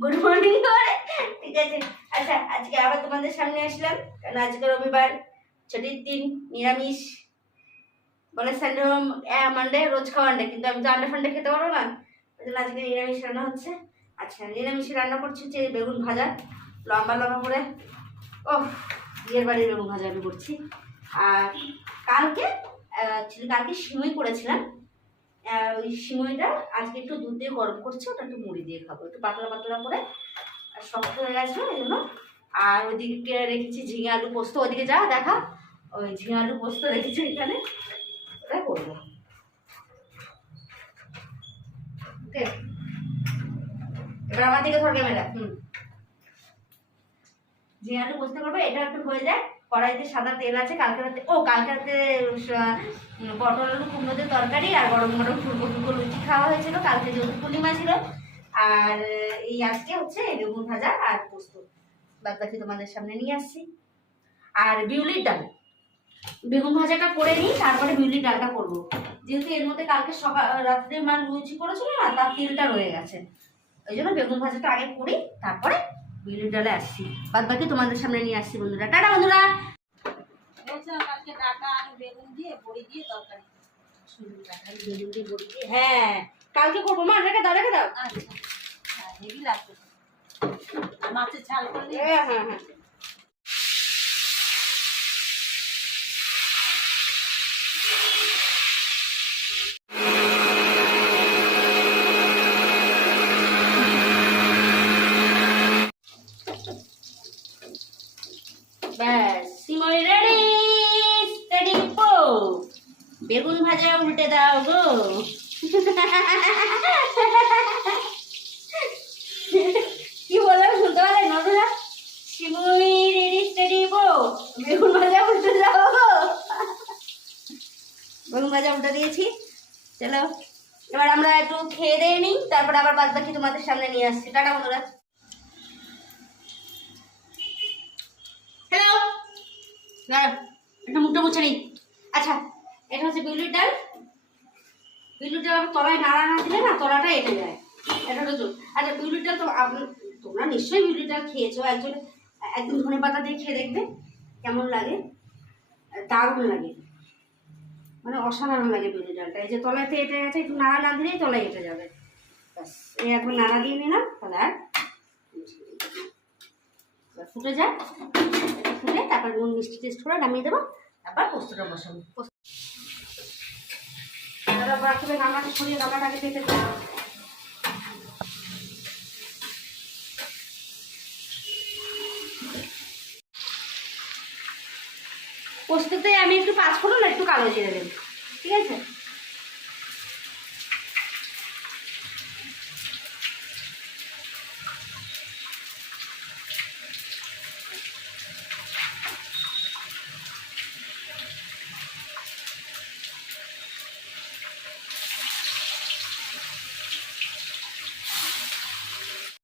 Boring করে ঠিক আছে। আচ্ছা আজকে আবার তোমাদের সামনে আসলাম। কারণ আজকে রবিবার, ছুটির দিন, নিরামিষ। বলে সানডে মানডে রোজ খাওয়া আন্ডে কিন্তু আমি তো আন্ডা ফান্ডে খেতে পারব না। ওই জন্য আজকে নিরামিষ রান্না হচ্ছে। আচ্ছা নিরামিষ রান্না করছি হচ্ছে বেগুন ভাজা। লম্বা লম্বা করে। ও বিয়ের বাড়ির বেগুন ভাজা আমি করছি। আর কালকে কালকে সিমই করেছিলাম। ওই সিমইটা আজকে একটু দুধ দিয়ে গরম করছি, ওটা একটু মুড়ি দিয়ে খাব। একটু পাতলা পাতলা করে, আর শক্ত হয়ে গেছে এই জন্য। আর ওইদিকে রেখেছি ঝিঙে আলু পোস্ত। ওদিকে যা, দেখা। ওই ঝিঙে আলু পোস্ত রেখেছি এখানে। ওটা করব। ওকে। আমার দিকে ধর হুম। ঝিঙে আলু পোস্ত করব, এটা একটু হয়ে যায়। কড়াইতে সাদা তেল আছে, কালকে রাতে, ও, কালকে রাতে পটল আলু কুমড়ো দিয়ে তরকারি আর গরম গরম ফুলকো ফুলকো লুচি খাওয়া হয়েছিল, কালকে যেহেতু পূর্ণিমা ছিল। আর এই আজকে হচ্ছে বেগুন ভাজা আর পোস্ত। বাদ বাকি তোমাদের সামনে নিয়ে আসছি। আর বিউলির ডাল। বেগুন ভাজাটা করে নিই, তারপরে বিউলির ডালটা করব। যেহেতু এর মধ্যে কালকে সকাল, রাত্রে মা লুচি করেছিল না, তার তেলটা রয়ে গেছে। ওই জন্য বেগুন ভাজাটা আগে করি, তারপরে বিউলির ডালে আসছি। বাদ বাকি তোমাদের সামনে নিয়ে আসছি বন্ধুরা। টাটা বন্ধুরা! হ্যাঁ। কালকে করব। মা রেখে দাও রেখে দাও। আচ্ছা। হ্যাঁ মাছের ঝাল করে হ্যাঁ হ্যাঁ হ্যাঁ ব্যাস সিমই রেডি রেডি পো বেগুন ভাজা উল্টে দাও গো। কি বললাম শুনতে পারলে নটুরা সিমই রেডি রেডি পো বেগুন ভাজা উল্টে দাও গো। বেগুন ভাজা উল্টে দিয়েছি। চলো এবার আমরা একটু খেয়ে দিয়ে নিই তারপর আবার বাদ বাকি তোমাদের সামনে নিয়ে আসছি। টাটা বন্ধুরা। হ্যালো না একটু মুখটা মুছে নিই। আচ্ছা এটা হচ্ছে বিউলির ডাল। ডাল আবার তলায় নাড়া না দিলে না, তলাটা এটে যায়। এটা হলো। আচ্ছা বিউলির ডাল তো তোমরা নিশ্চয়ই বিউলির ডাল খেয়েছো। একজন, একদিন ধনে পাতা দিয়ে খেয়ে দেখবে কেমন লাগে। দারুণ লাগে। মানে অসাধারণ লাগে বিউলির ডালটা এই যে তলাতে এটে গেছে, একটু নাড়া না দিলেই তলায় এটে যাবে। ব্যাস, এই একবার নাড়া দিয়ে নিলাম, তাহলে আর ফুটে যায়। ফুটে, তারপর নুন মিষ্টি টেস্ট করে নামিয়ে দেবো। তারপর পোস্তটা বসাবো। পোস্ততে আমি একটু পাঁচ ফোড়ন আর একটু কালো জিরে দেব। ঠিক আছে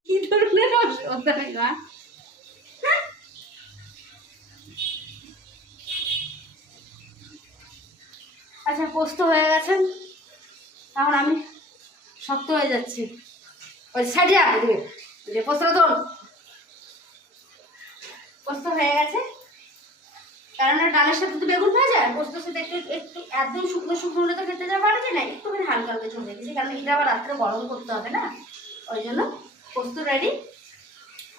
কি আচ্ছা পোস্ত হয়ে গেছে। এখন আমি শক্ত হয়ে যাচ্ছি। ওই সাইডে আপনি দিবে যে পোস্তটা পোস্ত হয়ে গেছে। কারণ ডালের সাথে তো বেগুন ভাজা। আর পোস্তর সাথে একটু একটু একদম শুকনো শুকনো হলে তো খেতে যাওয়া পারে না একটুখানি হালকা হালকা চলে রেখেছি কারণ এটা আবার রাত্রে গরম করতে হবে না। ওই জন্য পোস্ত রেডি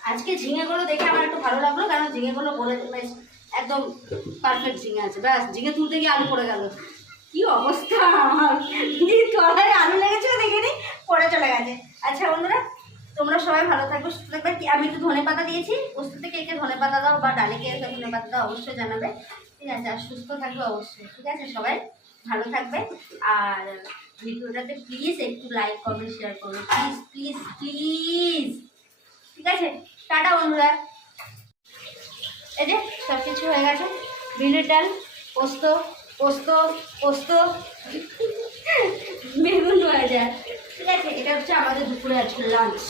আজকে ঝিঙেগুলো দেখে আমার একটু ভালো লাগল, কারণ ঝিঙেগুলো বলে বেশ একদম পারফেক্ট ঝিঙে আছে। ব্যাস, ঝিঙে তুলতে গিয়ে আলু পড়ে গেল। কি অবস্থা আমার? তলায় আলু লেগেছিল দেখে নি পড়ে চলে গেছে। আচ্ছা বন্ধুরা, তোমরা সবাই ভালো থাকবে, সুস্থ থাকবে। আমি একটু ধনে পাতা দিয়েছি। পোস্ততে থেকে কে ধনে পাতা দাও বা ডালে কে ধনে পাতা দাও, অবশ্যই জানাবে। ঠিক আছে, আর সুস্থ থাকবে অবশ্যই। ঠিক আছে, সবাই ভালো থাকবে। আর ভিডিওটাতে প্লিজ একটু লাইক কমেন্ট শেয়ার করবে প্লিজ প্লিজ প্লিজ ঠিক আছে? টাটা, বন্ধুরা। এই যে সব কিছু হয়ে গেছে। বিউলির ডাল, পোস্ত পোস্ত পোস্ত। বেগুন যায় ঠিক আছে, এটা হচ্ছে আমাদের দুপুরে আজকে লাঞ্চ